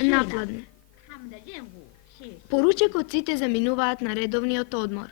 Напладне. Поручекоците заминуваат на редовниот одмор.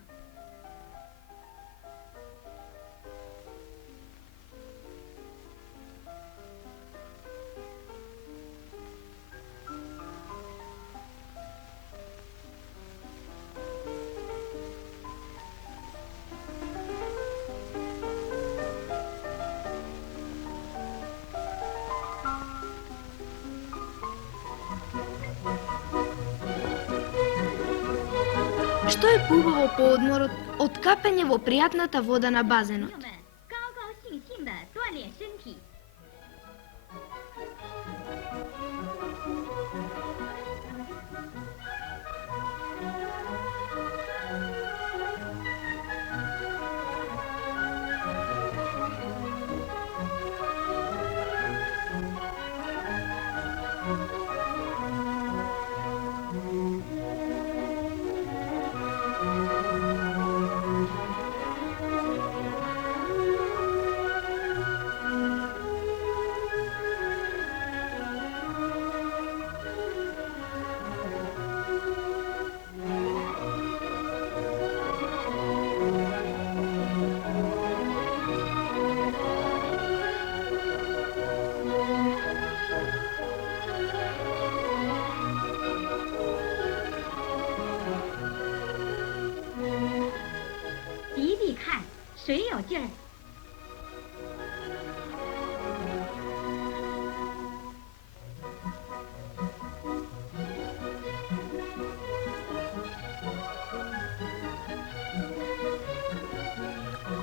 Што е поубаво по одморот од капење во пријатната вода на базенот?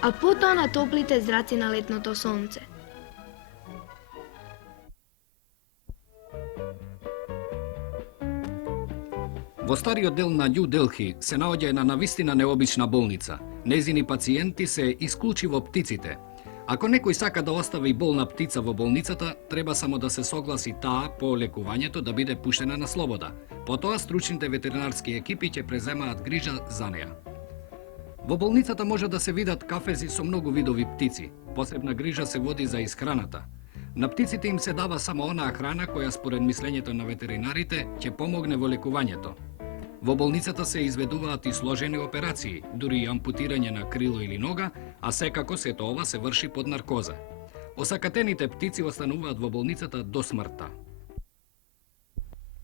А потоа на топлите зраци на летното сонце. Во стариот дел на Њу Делхи се наоѓа една навистина необична болница. Незини пациенти се исклучиво птиците. Ако некој сака да остави болна птица во болницата, треба само да се согласи таа по лекувањето да биде пуштена на слобода. Потоа стручните ветеринарски екипи ќе преземаат грижа за неа. Во болницата може да се видат кафези со многу видови птици. Посебна грижа се води за исхраната. На птиците им се дава само онаа храна која според мислењето на ветеринарите ќе помогне во лекувањето. Во болницата се изведуваат и сложени операции, дури и ампутирање на крило или нога, а секако сето ова се врши под наркоза. Осакатените птици остануваат во болницата до смртта.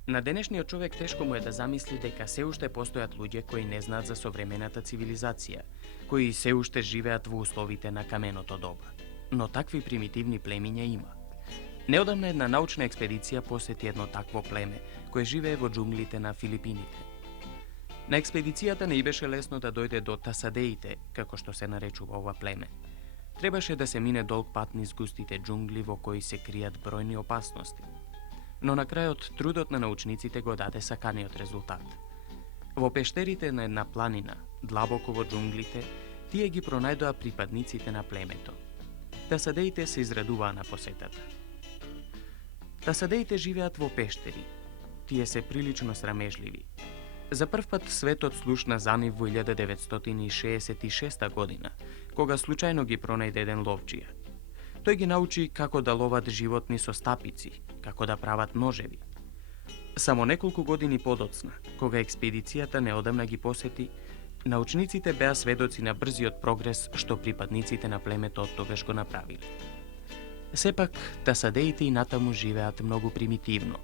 На денешниот човек тешко му е да замисли дека се уште постојат луѓе кои не знаат за современата цивилизација, кои се уште живеат во условите на каменото доба. Но такви примитивни племиња има. Неодамна една научна експедиција посети едно такво племе, кое живее во џунглите на Филипините. На експедицијата не и беше лесно да дојде до Тасадеите, како што се наречува ова племе. Требаше да се мине долг пат низ густите џунгли во кои се кријат бројни опасности. Но на крајот трудот на научниците го даде саканиот резултат. Во пештерите на една планина, длабоко во џунглите, тие ги пронајдоа припадниците на племето. Тасадеите се израдуваа на посетата. Тасадеите живеат во пештери. Тие се прилично срамежливи. За прв пат светот слушна за нив во 1966 година, кога случајно ги пронајде еден ловчија. Тој ги научи како да ловат животни со стапици, како да прават ножеви. Само неколку години подоцна, кога експедицијата неодамна ги посети, научниците беа сведоци на брзиот прогрес што припадниците на племето оттогаш го направиле. Сепак, тасадеите и натаму живеат многу примитивно.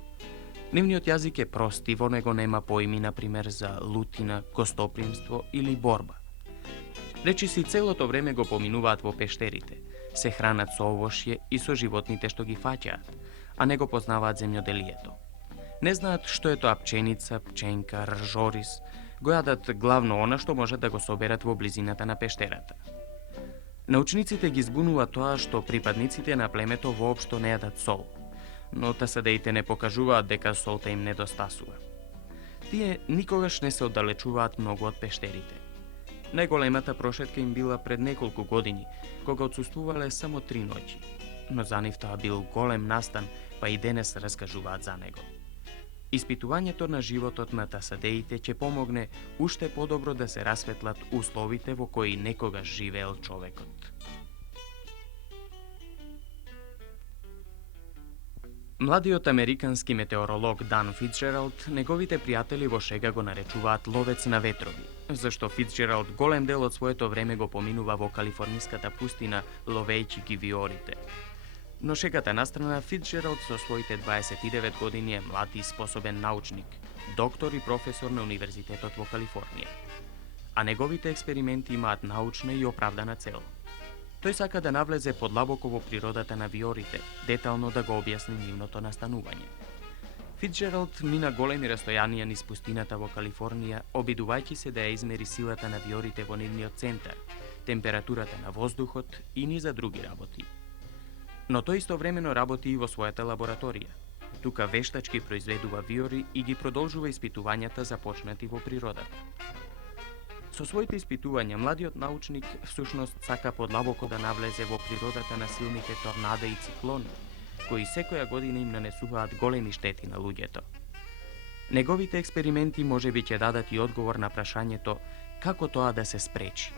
Нивниот јазик е прост и во него нема поими, например, за лутина, гостопримство или борба. Речиси целото време го поминуваат во пештерите, се хранат со овошје и со животните што ги фаќаат, а не го познаваат земјоделието. Не знаат што е тоа пченица, пченка, ржорис, го јадат главно она што можат да го соберат во близината на пештерата. Научниците ги збунува тоа што припадниците на племето воопшто не јадат сол, но тасадеите не покажуваат дека солта им недостасува. Тие никогаш не се оддалечуваат многу од пештерите. Најголемата прошетка им била пред неколку години, кога отсуствувале само 3 ноќи, но за нив тоа бил голем настан, па и денес раскажуваат за него. Испитувањето на животот на тасадеите ќе помогне уште подобро да се расветлат условите во кои некогаш живеел човекот. Младиот американски метеоролог Дан Фицджералд неговите пријатели во шега го наречуваат ловец на ветрови, зашто Фицджералд голем дел од своето време го поминува во калифорниската пустина ловејќи ги виорите. Но шегата настрана, Фицджералд со своите 29 години е млад и способен научник, доктор и професор на Универзитетот во Калифорнија. А неговите експерименти имаат научна и оправдана цел. Тој сака да навлезе подлабоко во природата на виорите, детално да го објасни нивното настанување. Фицджералд мина големи растојанија низ пустината во Калифорнија, обидувајќи се да ја измери силата на виорите во нивниот центар, температурата на воздухот и низа други работи. Но тој истовремено работи и во својата лабораторија. Тука вештачки произведува виори и ги продолжува испитувањата започнати во природата. Со своите испитувања, младиот научник всушност сака подлабоко да навлезе во природата на силните торнада и циклони, кои секоја година им нанесуваат големи штети на луѓето. Неговите експерименти можеби ќе дадат и одговор на прашањето како тоа да се спречи.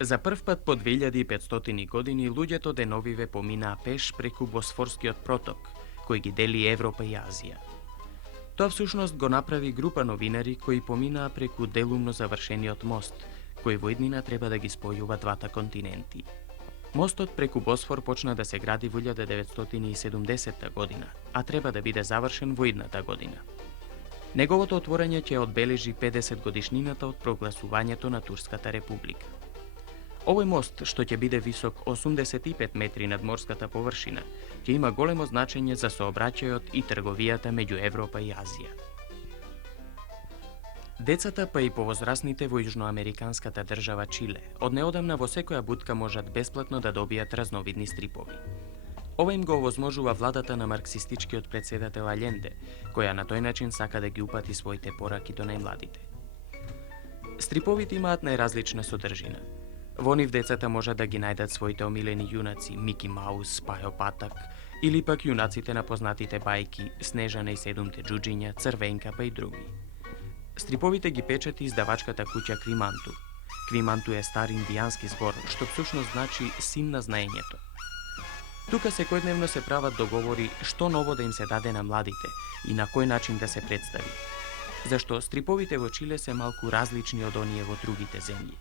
За прв пат по 2500 години луѓето деновиве поминаа пеш преку Босфорскиот проток, кој ги дели Европа и Азија. Тоа всушност го направи група новинари кои поминаа преку делумно завршениот мост, кој во иднина треба да ги спојува двата континенти. Мостот преку Босфор почна да се гради во 1970 година, а треба да биде завршен во идната година. Неговото отворање ќе одбележи 50 годишнината од прогласувањето на Турската република. Овој мост, што ќе биде висок 85 метри над морската површина, ќе има големо значење за сообраќајот и трговијата меѓу Европа и Азија. Децата па и повозрасните во јужноамериканската држава Чиле од неодамна во секоја будка можат бесплатно да добијат разновидни стрипови. Ова им го овозможува владата на марксистичкиот претседател Аљенде, која на тој начин сака да ги упати своите пораки до најмладите. Стриповите имаат најразлична содржина. Во нив децата можат да ги најдат своите омилени јунаци Мики Маус, Пајо Патак, или пак јунаците на познатите бајки Снежана и седумте џуџиња, Црвенка па и други. Стриповите ги печати издавачката куќа Квиманту. Квиманту е стар индијански збор, што всушност значи син на знаењето. Тука секојдневно се прават договори што ново да им се даде на младите и на кој начин да се представи. Зашто стриповите во Чиле се малку различни од оние во другите земји.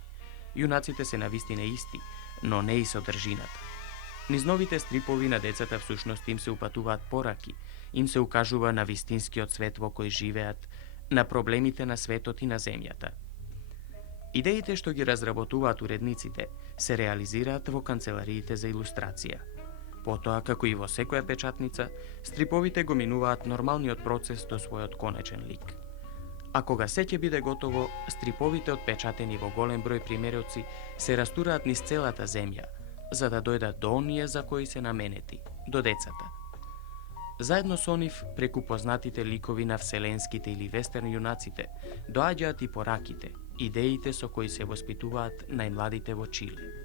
Јунаците се навистина исти, но не и содржината. Низ новите стрипови на децата всушност им се упатуваат пораки, им се укажува на вистинскиот свет во кој живеат, на проблемите на светот и на земјата. Идеите што ги разработуваат уредниците се реализираат во канцелариите за илустрација. Потоа, како и во секоја печатница, стриповите го минуваат нормалниот процес до својот конечен лик. А кога се ќе биде готово, стриповите отпечатени во голем број примероци се растураат низ целата земја, за да дојдат до оние за кои се наменети, до децата. Заедно со нив, преку познатите ликови на вселенските или вестерн јунаците, доаѓаат и пораките, идеите со кои се воспитуваат најмладите во Чиле.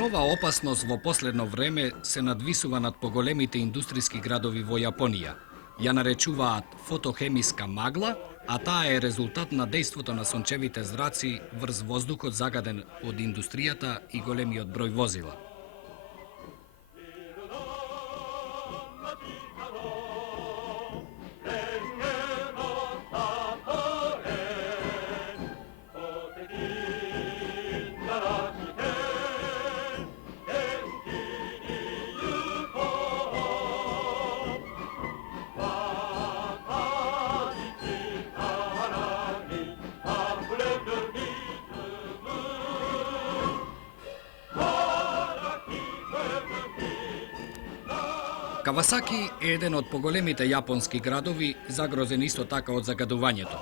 Нова опасност во последно време се надвисува над поголемите индустријски градови во Јапонија. Ја наречуваат фотохемиска магла, а таа е резултат на дејството на сончевите зраци врз воздухот загаден од индустријата и големиот број возила. Кавасаки е еден од поголемите јапонски градови, загрозен исто така од загадувањето.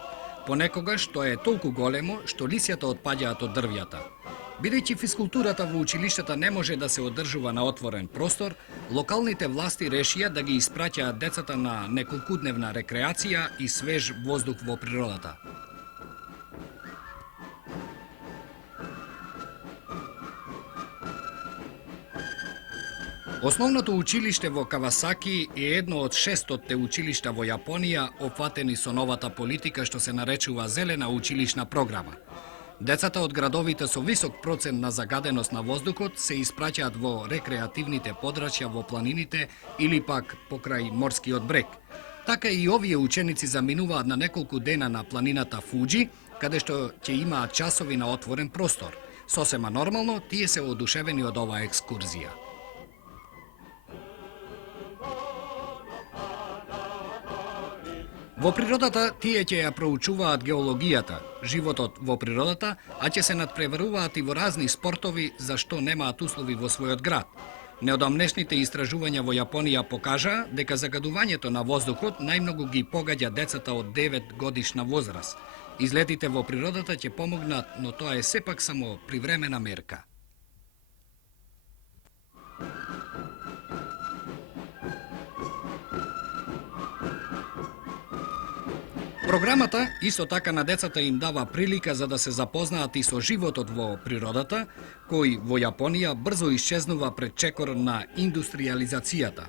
Понекогаш тоа е толку големо што лисјата отпаѓаат од дрвјата. Бидејќи физкултурата во училиштата не може да се одржува на отворен простор, локалните власти решија да ги испраќаат децата на неколкудневна рекреација и свеж воздух во природата. Основното училиште во Кавасаки е едно од 600 училишта во Јапонија опфатени со новата политика што се наречува Зелена училишна програма. Децата од градовите со висок процент на загаденост на воздухот се испраќаат во рекреативните подрачја во планините или пак покрај морскиот брег. Така и овие ученици заминуваат на неколку дена на планината Фуџи, каде што ќе имаат часови на отворен простор. Сосема нормално, тие се одушевени од оваа екскурзија. Во природата тие ќе ја проучуваат геологијата, животот во природата, а ќе се надпреваруваат и во разни спортови за што немаат услови во својот град. Неодамнешните истражувања во Јапонија покажаа дека загадувањето на воздухот најмногу ги погаѓа децата од 9 годишна возраст. Излетите во природата ќе помогнат, но тоа е сепак само привремена мерка. Програмата исто така на децата им дава прилика за да се запознаат и со животот во природата, кој во Јапонија брзо исчезнува пред чекор на индустриализацијата.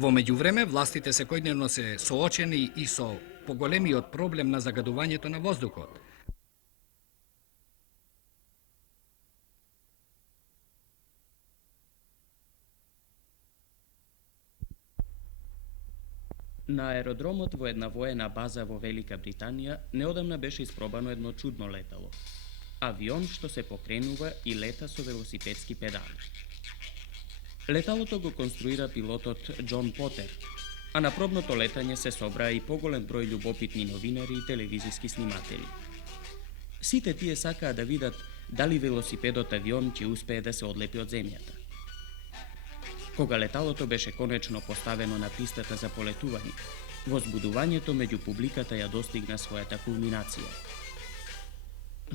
Во меѓувреме, властите секојдневно се соочени и со поголемиот проблем на загадувањето на воздухот. На аеродромот во една воена база во Велика Британија неодамна беше испробано едно чудно летало. Авион што се покренува и лета со велосипедски педали. Леталото го конструира пилотот Џон Потер, а на пробното летање се собраа и поголем број љубопитни новинари и телевизиски сниматели. Сите тие сакаа да видат дали велосипедот авион ќе успее да се одлепи од земјата. Кога леталото беше конечно поставено на пистата за полетување, возбудувањето меѓу публиката ја достигна својата кулминација.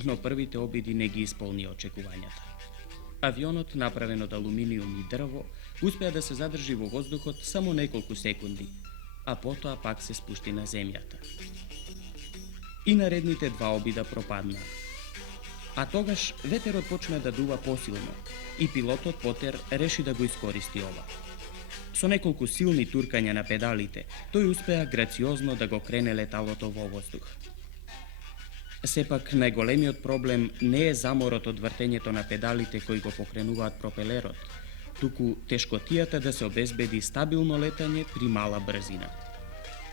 Но првите обиди не ги исполни очекувањата. Авионот, направен од алуминиум и дрво, успеа да се задржи во воздухот само неколку секунди, а потоа пак се спушти на земјата. И наредните два обида пропаднаа. А тогаш ветерот почна да дува посилно и пилотот Потер реши да го искористи ова. Со неколку силни туркања на педалите, тој успеа грациозно да го крене леталото во воздух. Сепак, најголемиот проблем не е заморот од вртењето на педалите кои го покренуваат пропелерот, туку тешкотијата да се обезбеди стабилно летање при мала брзина.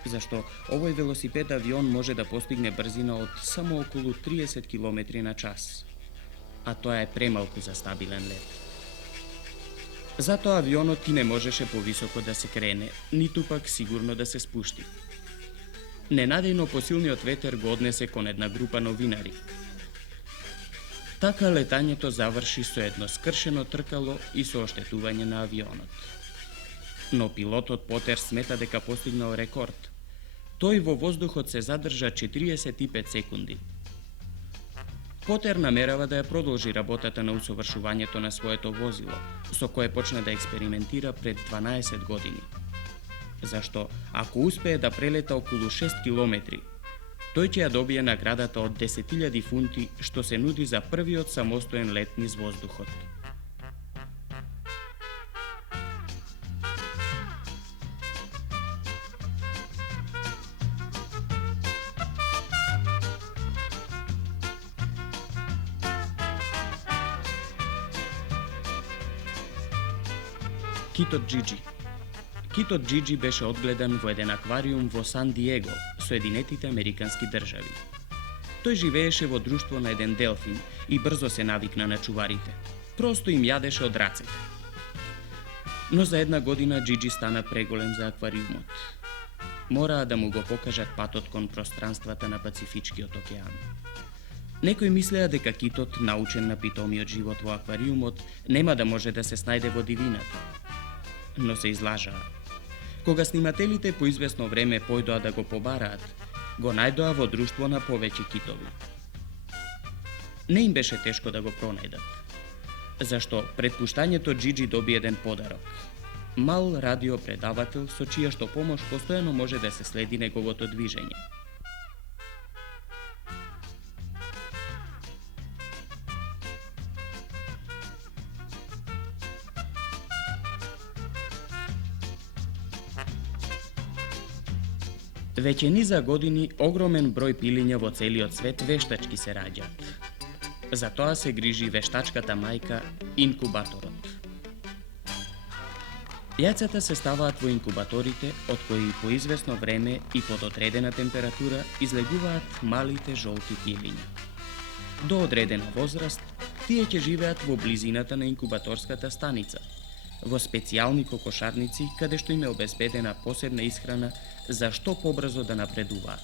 Зашто овој велосипед авион може да постигне брзина од само околу 30 км на час, а тоа е премалку за стабилен лет. Затоа авионот и не можеше повисоко да се крене, ниту пак сигурно да се спушти. Ненадејно посилниот ветер го однесе кон една група новинари. Така летањето заврши со едно скршено тркало и со оштетување на авионот. Но пилотот Потер смета дека постигнал рекорд. Тој во воздухот се задржа 45 секунди. Потер намерава да ја продолжи работата на усовршувањето на своето возило, со кое почна да експериментира пред 12 години. Зашто, ако успее да прелета околу 6 километри, тој ќе ја добие наградата од 10.000 фунти, што се нуди за првиот самостоен лет низ воздухот. Китот Джиджи. Китот Джиджи беше одгледан во еден аквариум во Сан Диего, Соединетите Американски држави. Тој живееше во друштво на еден делфин и брзо се навикна на чуварите. Просто им јадеше од рацете. Но за една година Джиджи стана преголем за аквариумот. Мораа да му го покажат патот кон пространствата на Пацифичкиот океан. Некои мислеа дека китот, научен на питомиот живот во аквариумот, нема да може да се снајде во дивината. Но се излажаа. Кога снимателите по известно време појдоа да го побараат, го најдоа во друштво на повеќе китови. Не им беше тешко да го пронајдат. зашто пред пуштањето Джиджи доби еден подарок. Мал радио предавател со чија што помош постојано може да се следи неговото движење. Веќе низа години огромен број пилиња во целиот свет вештачки се раѓаат. За тоа се грижи вештачката мајка инкубаторот. Јајцата се ставаат во инкубаторите, од кои по известно време и под одредена температура излегуваат малите жолти пилиња. До одредена возраст, тие ќе живеат во близината на инкубаторската станица, во специјални кокошарници, каде што им е обезбедена посебна исхрана за што побрзо да напредуваат.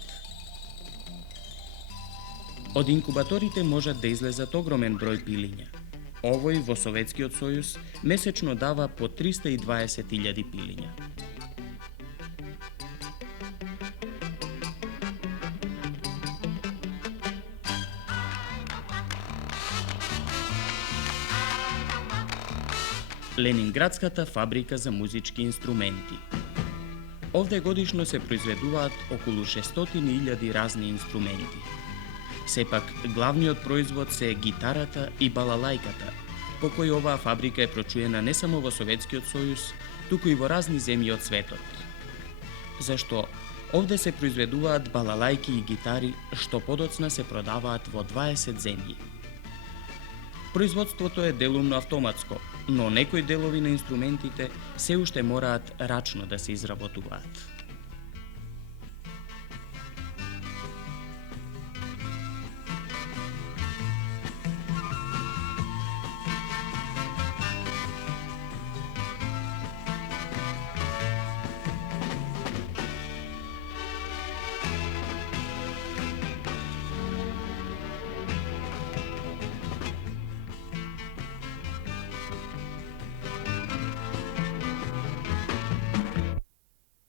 Од инкубаторите можат да излезат огромен број пилиња. Овој во Советскиот сојуз месечно дава по 320.000 пилиња. Ленинградската фабрика за музички инструменти. Овде годишно се произведуваат околу 600.000 разни инструменти. Сепак, главниот производ се гитарата и балалајката, по кој оваа фабрика е прочуена не само во Советскиот сојуз, туку и во разни земји од светот. Зашто овде се произведуваат балалајки и гитари што подоцна се продаваат во 20 земји. Производството е делумно автоматско, но некои делови на инструментите се уште мораат рачно да се изработуваат.